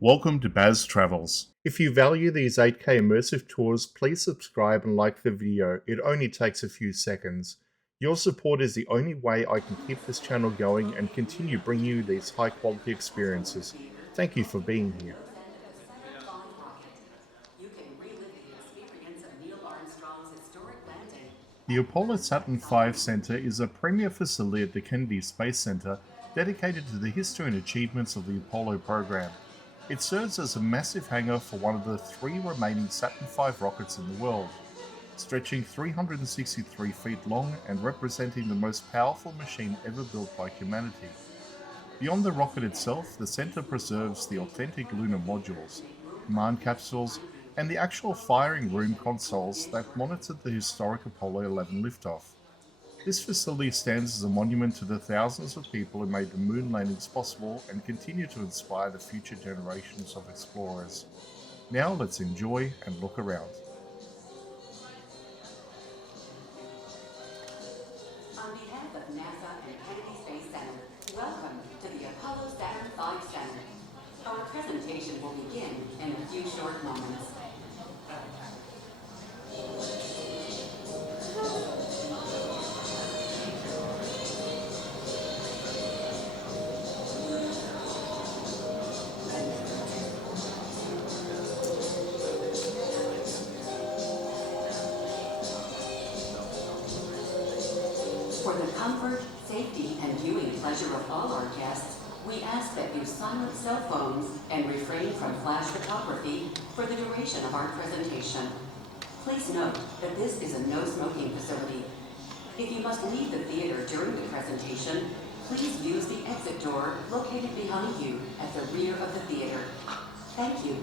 Welcome to Baz Travels. If you value these 8K immersive tours, please subscribe and like the video. It only takes a few seconds. Your support is the only way I can keep this channel going and continue bringing you these high quality experiences. Thank you for being here. The Apollo Saturn V Center is a premier facility at the Kennedy Space Center dedicated to the history and achievements of the Apollo program. It serves as a massive hangar for one of the three remaining Saturn V rockets in the world, stretching 363 feet long and representing the most powerful machine ever built by humanity. Beyond the rocket itself, the center preserves the authentic lunar modules, command capsules, and the actual firing room consoles that monitored the historic Apollo 11 liftoff. This facility stands as a monument to the thousands of people who made the moon landings possible and continue to inspire the future generations of explorers. Now let's enjoy and look around. On behalf of NASA and Kennedy Space Center, welcome to the Apollo Saturn V Center. Our presentation will begin in a few short moments. For the comfort, safety, and viewing pleasure of all our guests, we ask that you silence cell phones and refrain from flash photography for the duration of our presentation. Please note that this is a no-smoking facility. If you must leave the theater during the presentation, please use the exit door located behind you at the rear of the theater. Thank you.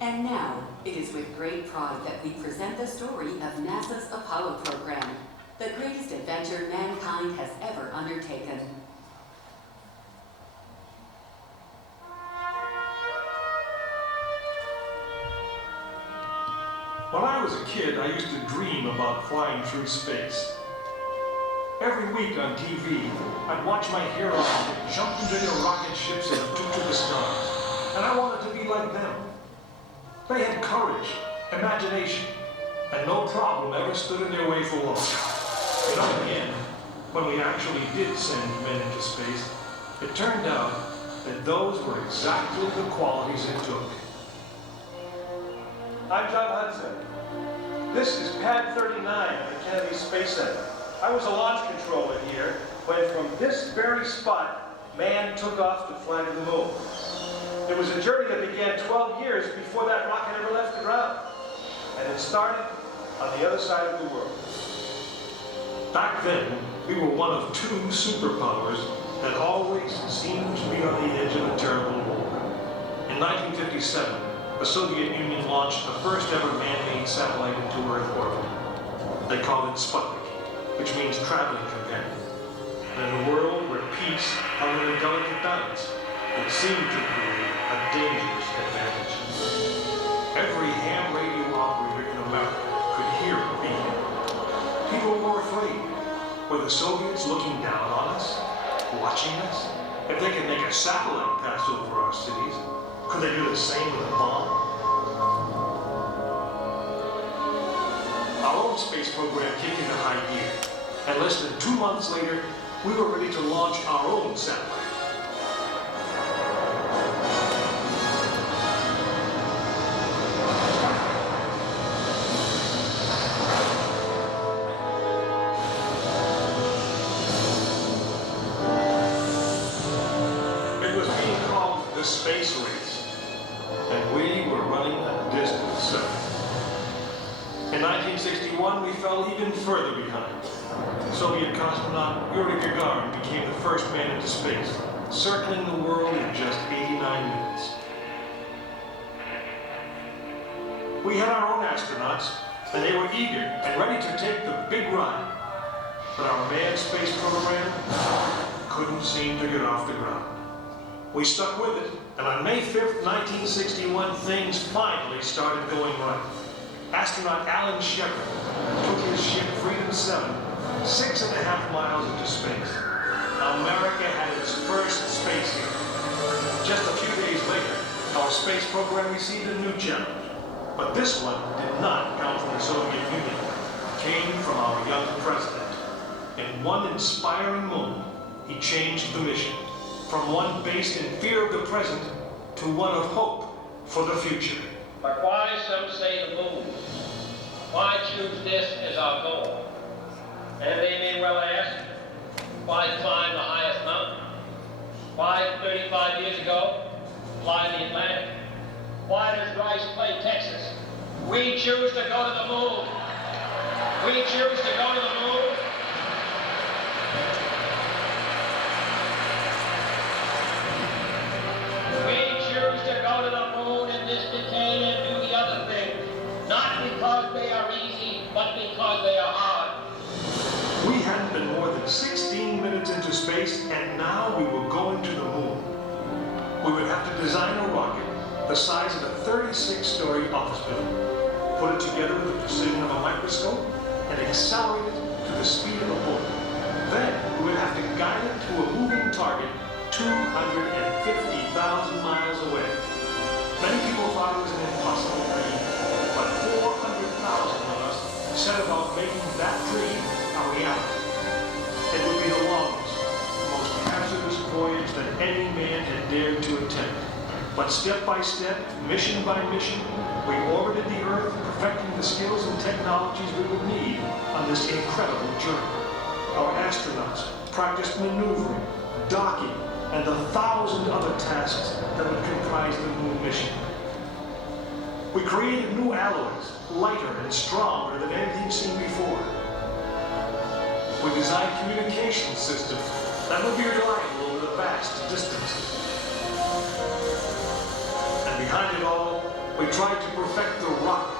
And now, it is with great pride that we present the story of NASA's Apollo program, the greatest adventure mankind has ever undertaken. When I was a kid, I used to dream about flying through space. Every week on TV, I'd watch my heroes jump into their rocket ships and took to the stars, and I wanted to be like them. They had courage, imagination, and no problem ever stood in their way for long. But in the end, when we actually did send men into space, it turned out that those were exactly the qualities it took. I'm John Hudson. This is Pad 39 at the Kennedy Space Center. I was a launch controller here when from this very spot, man took off to fly to the moon. It was a journey that began 12 years before that rocket ever left the ground. And it started on the other side of the world. Back then, we were one of two superpowers that always seemed to be on the edge of a terrible war. In 1957, the Soviet Union launched the first ever man-made satellite into Earth orbit. They called it Sputnik, which means traveling companion. And in a world where peace held in a delicate balance, it seemed to prove a dangerous advantage. Every ham radio operator in America could hear it beating. People were afraid. Were the Soviets looking down on us? Watching us? If they could make a satellite pass over our cities, could they do the same with a bomb? Our own space program kicked into high gear, and less than 2 months later, we were ready to launch our own satellite. It was being called the space race, and we were running a distant second. In 1961, we fell even further behind. Soviet cosmonaut Yuri Gagarin became the first man into space, circling the world in just 89 minutes. We had our own astronauts, and they were eager and ready to take the big ride. But our manned space program couldn't seem to get off the ground. We stuck with it, and on May 5th, 1961, things finally started going right. Astronaut Alan Shepard took his ship Freedom 7 6.5 miles into space. America had its first space hero. Just a few days later, our space program received a new challenge. But this one did not come from the Soviet Union. It came from our young president. In one inspiring moment, he changed the mission from one based in fear of the present to one of hope for the future. But why, some say, the moon? Why choose this as our goal? And they may well ask, why climb the highest mountain? Why, 35 years ago, fly the Atlantic? Why does Rice play Texas? We choose to go to the moon. We choose to go to the moon. We choose to go to the moon in this decade and do the other things, not because they are easy, but because they are hard. We hadn't been more than 16 minutes into space, and now we were going to the moon. We would have to design a rocket the size of a 36-story office building, put it together with the precision of a microscope, and accelerate it to the speed of a bullet. Then we would have to guide it to a moving target 250,000 miles away. Many people thought it was an impossible dream, but 400,000 of us set about making that dream a reality. It would be the longest, most hazardous voyage that any man had dared to attempt. But step by step, mission by mission, we orbited the Earth, perfecting the skills and technologies we would need on this incredible journey. Our astronauts practiced maneuvering, docking, and the 1,000 other tasks that would comprise the moon mission. We created new alloys, lighter and stronger than anything seen before. We designed communication systems that would be reliable over the vast distances. And behind it all, we tried to perfect the rocket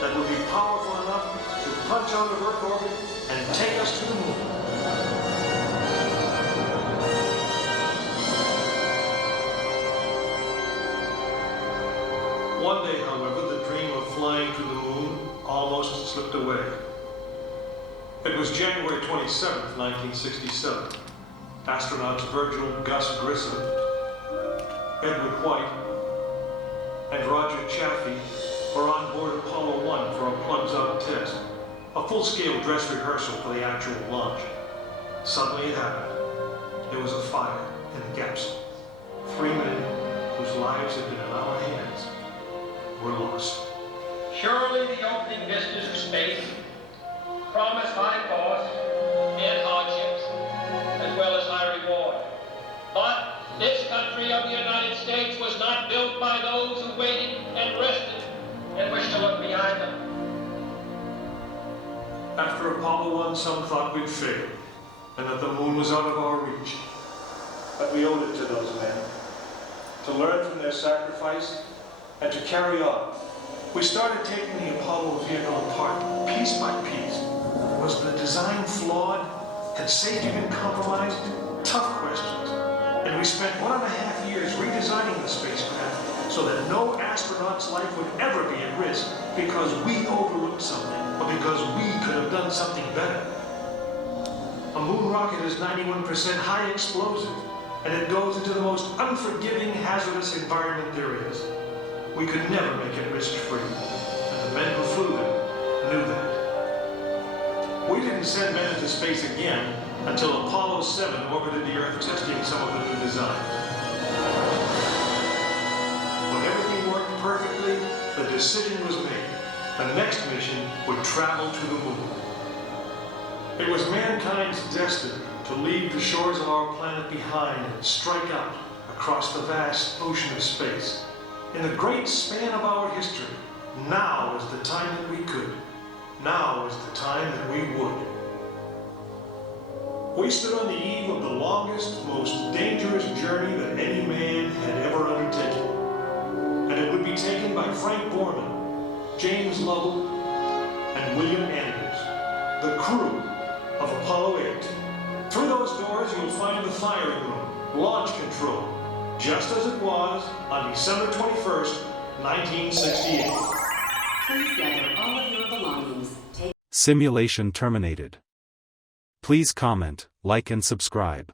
that would be powerful enough to punch out of Earth orbit and take us to the moon. One day, however, the dream of flying to the moon almost slipped away. It was January 27th, 1967. Astronauts Virgil Gus Grissom, Edward White, and Roger Chaffee were on board Apollo 1 for a plugs-out test, a full-scale dress rehearsal for the actual launch. Suddenly it happened. There was a fire in the capsule. 3 men whose lives had been in our hands were lost. Surely the opening vistas of space promise high costs and hardships, as well as high reward. But this country of the United States was not built by those who waited and rested and wished to look behind them. After Apollo 1, some thought we'd failed, and that the moon was out of our reach. But we owed it to those men to learn from their sacrifice and to carry on. We started taking the Apollo vehicle apart, piece by piece. Was the design flawed? Had safety been compromised? Tough questions. And we spent 1.5 years redesigning the spacecraft so that no astronaut's life would ever be at risk because we overlooked something, or because we could have done something better. A moon rocket is 91% high explosive, and it goes into the most unforgiving, hazardous environment there is. We could never make it risk-free, and the men who flew them knew that. We didn't send men into space again until Apollo 7 orbited the Earth testing some of the new designs. When everything worked perfectly, the decision was made. The next mission would travel to the moon. It was mankind's destiny to leave the shores of our planet behind and strike out across the vast ocean of space. In the great span of our history, now is the time that we could. Now is the time that we would. We stood on the eve of the longest, most dangerous journey that any man had ever undertaken. And it would be taken by Frank Borman, James Lovell, and William Anders, the crew of Apollo 8. Through those doors you will find the firing room, launch control, just as it was on December 21st, 1968. Please gather all of your belongings. Simulation terminated. Please comment, like and subscribe.